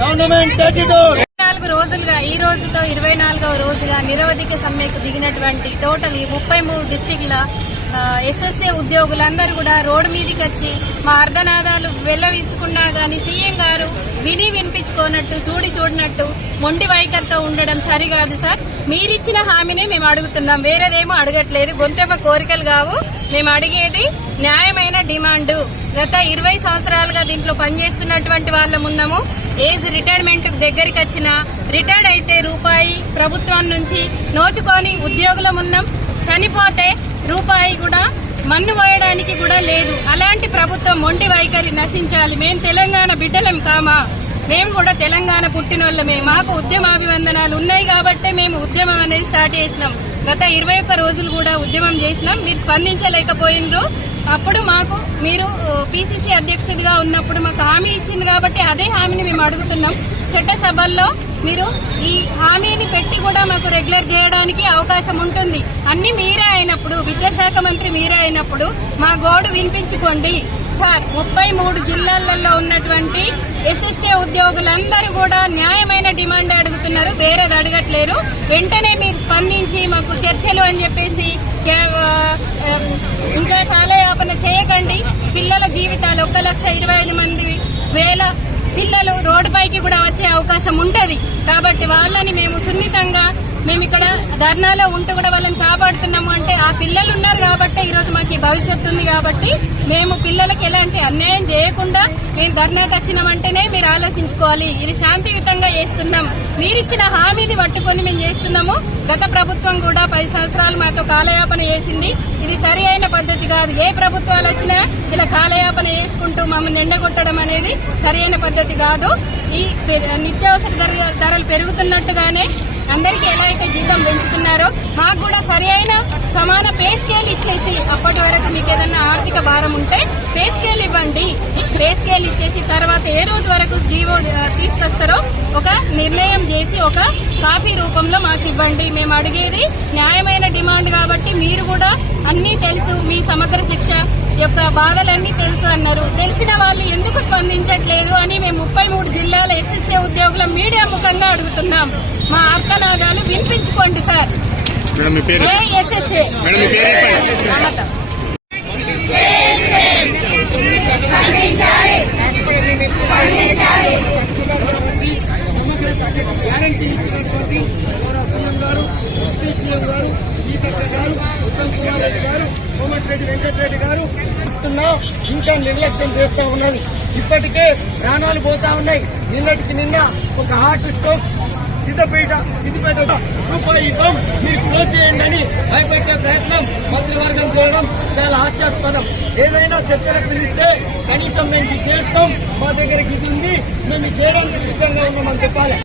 Government 32 4 రోజులుగా ఈ రోజుతో 24వ రోజుగా నిరవధిక సమ్మెకు దిగినటువంటి టోటల్ 33 డిస్టిక్ల ఎస్ఎస్ఏ ఉద్యోగులందరూ కూడా రోడ్డు మీదకి వచ్చి మా అర్ధనాదాలు వెల్లవించుకున్నా గానీ సీఎం గారు వినిపించుకోనట్టు చూడనట్టు మొండి వైఖరితో ఉండడం సరికాదు సార్. మీరిచ్చిన హామీనే మేము అడుగుతున్నాం, వేరేదేమో అడగట్లేదు. గొంతెమ్మ కోరికలు కావు, మేము అడిగేది న్యాయమైన డిమాండ్. గత 20 సంవత్సరాలుగా దీంట్లో పనిచేస్తున్నటువంటి వాళ్ళం ఉన్నాము. ఏజ్ రిటైర్మెంట్ దగ్గరికి వచ్చిన రిటైర్డ్ అయితే రూపాయి ప్రభుత్వం నుంచి నోచుకొని ఉద్యోగులం ఉన్నాం. చనిపోతే రూపాయి కూడా మన్ను పోయడానికి కూడా లేదు. అలాంటి ప్రభుత్వం మొండి వైఖరి నశించాలి. మేము తెలంగాణ బిడ్డలం కామా? మేము కూడా తెలంగాణ పుట్టినోళ్ళమే. మాకు ఉద్యమాభివందనాలు ఉన్నాయి కాబట్టే మేము ఉద్యమం అనేది స్టార్ట్ చేసినాం. గత 21 రోజులు కూడా ఉద్యమం చేసినాం. మీరు స్పందించలేకపోయినరు. అప్పుడు మాకు మీరు పిసిసి అధ్యక్షుడిగా ఉన్నప్పుడు మాకు హామీ ఇచ్చింది కాబట్టి అదే హామీని మేము అడుగుతున్నాం. చట్టసభల్లో మీరు ఈ హామీని పెట్టి కూడా మాకు రెగ్యులర్ చేయడానికి అవకాశం ఉంటుంది. అన్ని మీరే అయినప్పుడు, విద్యాశాఖ మంత్రి మీరే అయినప్పుడు మా గోడు వినిపించుకోండి సార్. 33 జిల్లాలలో ఉన్నటువంటి ఎస్ఎస్ఏ ఉద్యోగులందరూ కూడా న్యాయమైన డిమాండ్ అడుగుతున్నారు, వేరేది అడగట్లేరు. వెంటనే మీరు స్పందించి మాకు చర్చలు అని చెప్పేసి ఇంకా కాలయాపన చేయకండి. పిల్లల జీవితాలు 1,25,000 పిల్లలు రోడ్డుపైకి కూడా వచ్చే అవకాశం ఉంటది. కాబట్టి వాళ్ళని మేము సున్నితంగా మేము ఇక్కడ ధర్నాలో ఉంటూ కూడా వాళ్ళని కాపాడుతున్నాము. అంటే ఆ పిల్లలు ఉన్నారు కాబట్టి ఈరోజు మాకు భవిష్యత్తు ఉంది. కాబట్టి మేము పిల్లలకి ఎలాంటి అన్యాయం చేయకుండా మేము ధర్నాకి వచ్చినామంటేనే మీరు ఆలోచించుకోవాలి. ఇది శాంతియుతంగా చేస్తున్నాం. మీరిచ్చిన హామీని పట్టుకొని మేము చేస్తున్నాము. గత ప్రభుత్వం కూడా 10 సంవత్సరాలు మాతో కాలయాపన చేసింది. ఇది సరి అయిన పద్ధతి కాదు. ఏ ప్రభుత్వాలు వచ్చినా ఇలా కాలయాపన చేసుకుంటూ మమ్మల్ని ఎండగొట్టడం అనేది సరి అయిన పద్ధతి కాదు. ఈ నిత్యావసర ధరలు పెరుగుతున్నట్టుగానే అందరికీ ఎలా అయితే జీతం పెంచుతున్నారో మాకు కూడా సరి అయిన సమాన పే స్కేల్ ఇచ్చేసి, అప్పటి వరకు మీకు ఏదన్నా ఆర్థిక భారం ఉంటే పే స్కేల్ ఇవ్వండి. పే స్కేల్ ఇచ్చేసి తర్వాత ఏ రోజు వరకు జీవో తీసుకొస్తారో ఒక నిర్ణయం చేసి ఒక కాపీ రూపంలో మాకు ఇవ్వండి. మేము అడిగేది న్యాయమైన డిమాండ్ కాబట్టి మీరు కూడా అన్నీ తెలుసు, మీ సమగ్ర శిక్ష యొక్క బాధలన్నీ తెలుసు అన్నారు. తెలిసిన వాళ్ళు ఎందుకు స్పందించట్లేదు అని మేము 33 జిల్లాల ఎస్ఎస్ఏ ఉద్యోగుల మీడియా ముఖంగా అడుగుతున్నాం. మా ఆర్తనాదాలు వినిపించుకోండి సార్. ఎస్ఎస్ఏ కోమటిరెడ్డి వెంకటరెడ్డి గారు ఇంకా నిర్లక్ష్యం చేస్తా ఉన్నది. ఇప్పటికే ప్రాణాలు పోతా ఉన్నాయి. నిన్నటికి నిన్న ఒక హార్ట్ స్ట్రోక్ సిద్దిపేట రూపాయి ఇవ్వం మీరు క్లోజ్ చేయండి అని భయపెట్టే ప్రయత్నం మంత్రివర్గం చేయడం చాలా హాస్యాస్పదం. ఏదైనా చర్చలు పిలిస్తే కనీసం మేము చేస్తాం, మా దగ్గరికి ఇది ఉంది, మేము చేయడానికి సిద్ధంగా ఉన్నామని చెప్పాలి.